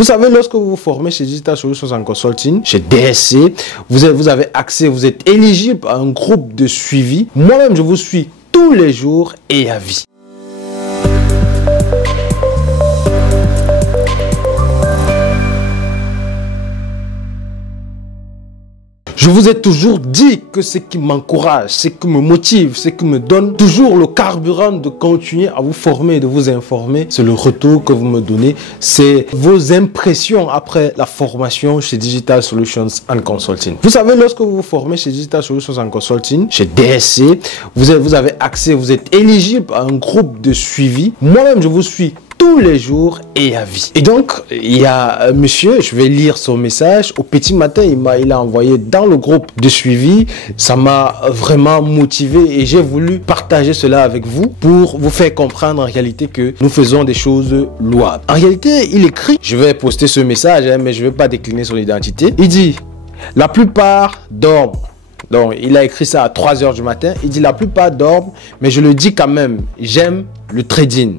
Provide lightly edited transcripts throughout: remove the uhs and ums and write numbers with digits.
Vous savez, lorsque vous vous formez chez Digital Solutions and Consulting, chez DSC, vous avez accès, vous êtes éligible à un groupe de suivi. Moi-même, je vous suis tous les jours et à vie. Je vous ai toujours dit que ce qui m'encourage, ce qui me motive, ce qui me donne toujours le carburant de continuer à vous former et de vous informer, c'est le retour que vous me donnez, c'est vos impressions après la formation chez Digital Solutions and Consulting. Vous savez, lorsque vous vous formez chez Digital Solutions and Consulting, chez DSC, vous avez accès, vous êtes éligible à un groupe de suivi. Moi-même, je vous suis tous les jours et à vie. Et donc, il y a un monsieur, je vais lire son message. Au petit matin, il a envoyé dans le groupe de suivi. Ça m'a vraiment motivé et j'ai voulu partager cela avec vous pour vous faire comprendre en réalité que nous faisons des choses louables. En réalité, il écrit, je vais poster ce message, mais je ne vais pas décliner son identité. Il dit, la plupart dorment. Donc, il a écrit ça à 3 h du matin. Il dit, la plupart dorment, mais je le dis quand même, j'aime le trading.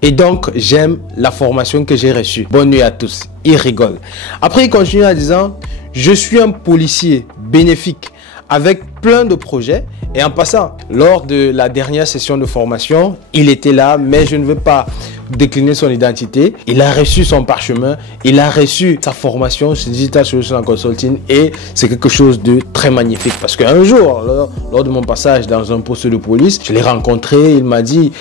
Et donc, j'aime la formation que j'ai reçue. Bonne nuit à tous. Il rigole. Après, il continue en disant, je suis un policier bénéfique avec plein de projets. Et en passant, lors de la dernière session de formation, il était là, mais je ne veux pas décliner son identité. Il a reçu son parchemin, il a reçu sa formation chez Digital Solutions and Consulting et c'est quelque chose de très magnifique parce qu'un jour, lors de mon passage dans un poste de police, je l'ai rencontré, il m'a dit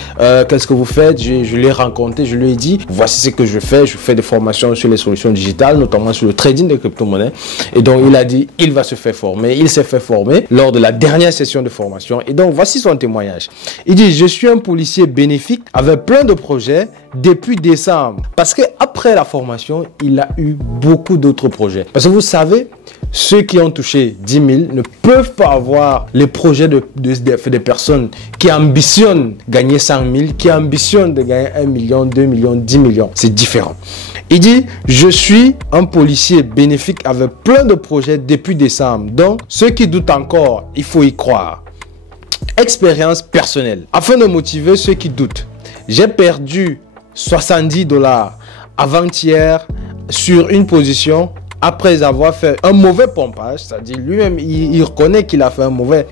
qu'est-ce que vous faites? Je l'ai rencontré, je lui ai dit voici ce que je fais des formations sur les solutions digitales, notamment sur le trading des crypto-monnaies. Et donc il a dit il va se faire former, il s'est fait former lors de la dernière session de formation et donc voici son témoignage. Il dit je suis un policier bénéfique avec plein de projets depuis décembre. Parce que après la formation, il a eu beaucoup d'autres projets. Parce que vous savez, ceux qui ont touché 10 000 ne peuvent pas avoir les projets des personnes qui ambitionnent gagner 100 000, qui ambitionnent de gagner 1 million, 2 millions, 10 millions. C'est différent. Il dit, je suis un policier bénéfique avec plein de projets depuis décembre. Donc, ceux qui doutent encore, il faut y croire. Expérience personnelle. Afin de motiver ceux qui doutent, j'ai perdu 70 $ avant-hier sur une position après avoir fait un mauvais pompage, c'est-à-dire lui-même il reconnaît qu'il a fait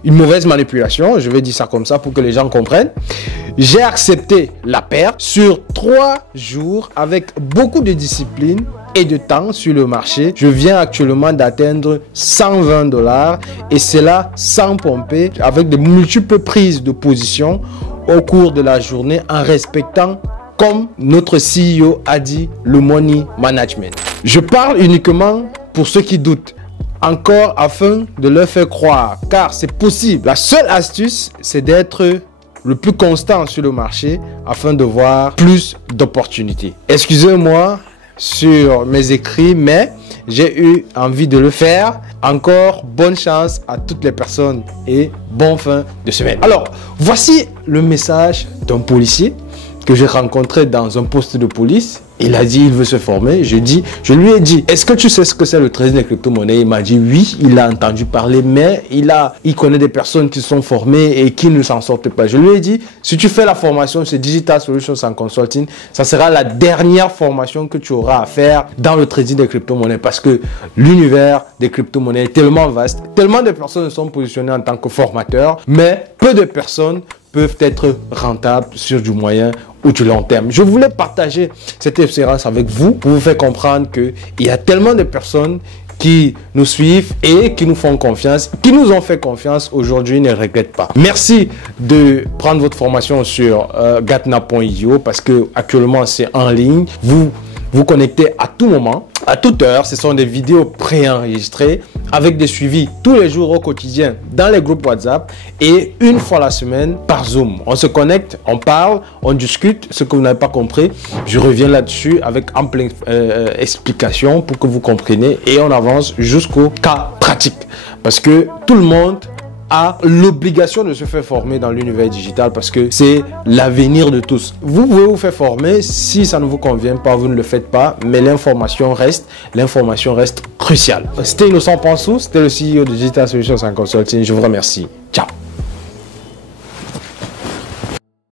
une mauvaise manipulation, je vais dire ça comme ça pour que les gens comprennent. J'ai accepté la perte sur 3 jours avec beaucoup de discipline et de temps sur le marché. Je viens actuellement d'atteindre 120 $ et cela sans pomper avec de multiples prises de position au cours de la journée en respectant, comme notre CEO a dit, le money management. Je parle uniquement pour ceux qui doutent, encore afin de leur faire croire, car c'est possible. La seule astuce, c'est d'être le plus constant sur le marché afin de voir plus d'opportunités. Excusez-moi sur mes écrits, mais j'ai eu envie de le faire. Encore bonne chance à toutes les personnes et bonne fin de semaine. Alors, voici le message d'un policier que j'ai rencontré dans un poste de police. Il a dit il veut se former. Je lui ai dit, est-ce que tu sais ce que c'est le trading des crypto-monnaies? Il m'a dit oui, il a entendu parler, mais il connaît des personnes qui sont formées et qui ne s'en sortent pas. Je lui ai dit, si tu fais la formation chez Digital Solutions and Consulting, ça sera la dernière formation que tu auras à faire dans le trading des crypto-monnaies parce que l'univers des crypto-monnaies est tellement vaste, tellement de personnes sont positionnées en tant que formateurs, mais peu de personnes peuvent être rentables sur du moyen ou du long terme. Je voulais partager cette expérience avec vous pour vous faire comprendre qu'il y a tellement de personnes qui nous suivent et qui nous font confiance, qui nous ont fait confiance aujourd'hui, ne regrettent pas. Merci de prendre votre formation sur gatna.io parce que actuellement c'est en ligne. Vous connectez à tout moment, à toute heure. Ce sont des vidéos préenregistrées avec des suivis tous les jours au quotidien dans les groupes WhatsApp et une fois la semaine par Zoom. On se connecte, on parle, on discute. Ce que vous n'avez pas compris, je reviens là-dessus avec ample explication pour que vous compreniez et on avance jusqu'au cas pratique. Parce que tout le monde a l'obligation de se faire former dans l'univers digital parce que c'est l'avenir de tous. Vous pouvez vous faire former, si ça ne vous convient pas, vous ne le faites pas, mais l'information reste cruciale. C'était Innocent Pansou, c'était le CEO de Digital Solutions and Consulting. Je vous remercie. Ciao.